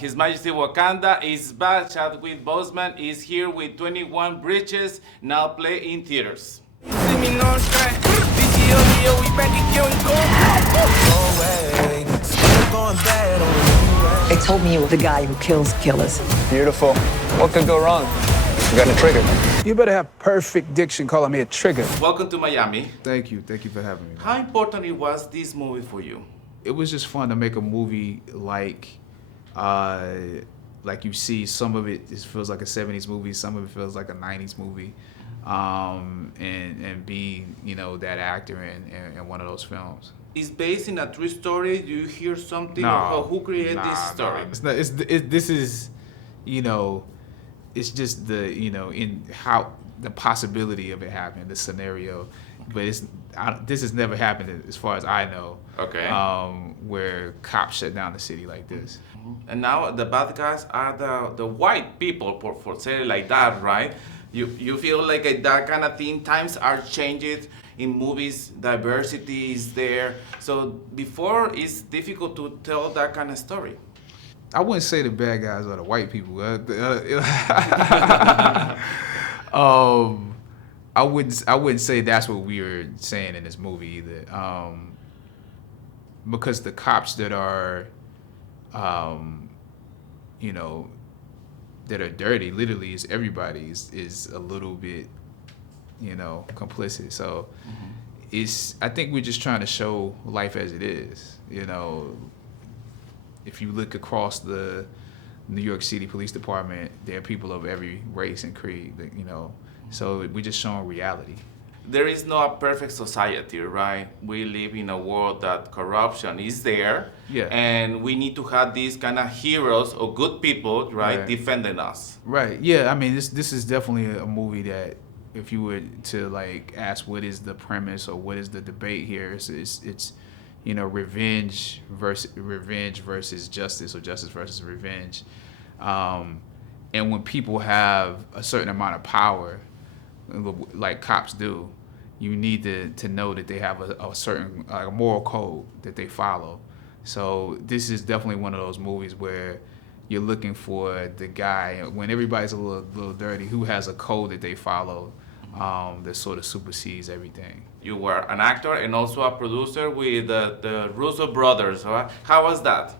His Majesty Wakanda is back. Chadwick Boseman is here with 21 Bridges, now play in theaters. They told me you were the guy who kills killers. Beautiful. What could go wrong? You got a trigger. You better have perfect diction calling me a trigger. Welcome to Miami. Thank you for having me. How important it was this movie for you? It was just fun to make a movie like you see some of it feels like a 70s movie, some of it feels like a 90s movie, and be that actor in one of those films. It's based in a true story. Do you hear something No, of who created this story? It's not, this is it's just in how the possibility of it happening, the scenario, but this has never happened as far as I know. Okay. Where cops shut down the city like this. And now the bad guys are the white people, for say it like that, right? You feel like that kind of thing. Times are changed in movies. Diversity is there. So before it's difficult to tell that kind of story. I wouldn't say the bad guys are the white people. I wouldn't say that's what we were saying in this movie either. Because the cops that are, that are dirty, literally, is everybody is a little bit, complicit. So I think we're just trying to show life as it is. If you look across the New York City Police Department, there are people of every race and creed, so we're just showing reality. There is no a perfect society, right? We live in a world that corruption is there, Yeah. and we need to have these kind of heroes or good people, right, defending us. Right. Yeah. I mean, this is definitely a movie that, if you were to ask what is the premise or what is the debate here, it's revenge versus justice, or justice versus revenge. And when people have a certain amount of power, like cops do, you need to know that they have a certain a moral code that they follow. So this is definitely one of those movies where you're looking for the guy, when everybody's a little dirty, who has a code that they follow that sort of supersedes everything. You were an actor and also a producer with the Russo brothers. Right? How was that?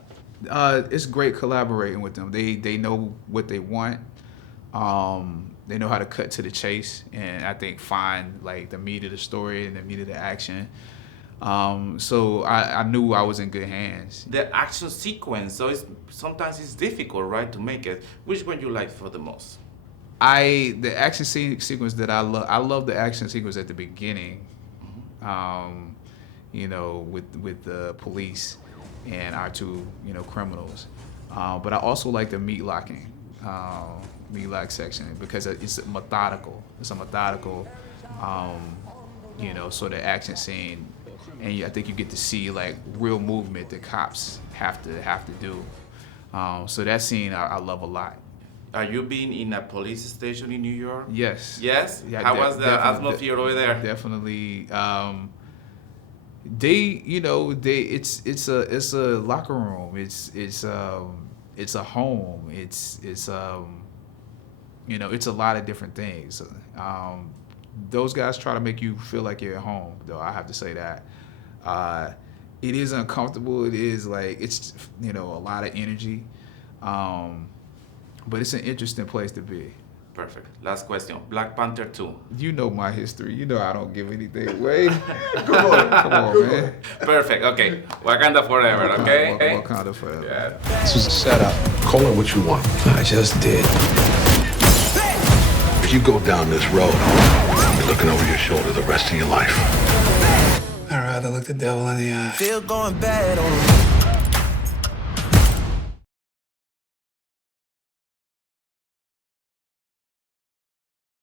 It's great collaborating with them. They know what they want. They know how to cut to the chase, and I think find the meat of the story and the meat of the action. So I knew I was in good hands. The action sequence, so sometimes it's difficult, right, to make it. Which one you like for the most? The action sequence that I love the action sequence at the beginning, with the police and our two, criminals. But I also like the meat lock section, because it's methodical. It's a methodical, sort of action scene, and I think you get to see real movement that cops have to do. So that scene I love a lot. Are you being in a police station in New York? Yes. Yes? Yeah, How was the atmosphere over there? Definitely. It's a locker room. It's a home. It's a lot of different things. Those guys try to make you feel like you're at home, though. I have to say that. It is uncomfortable. It is it's a lot of energy. But it's an interesting place to be. Perfect. Last question. Black Panther 2. You know my history. You know I don't give anything away. Come on, man. Perfect. Okay. Wakanda forever, okay? Wakanda forever. Yeah. This was a setup. Call it what you want. I just did. If you go down this road, you're looking over your shoulder the rest of your life. I'd rather look the devil in the eye. Still going bad on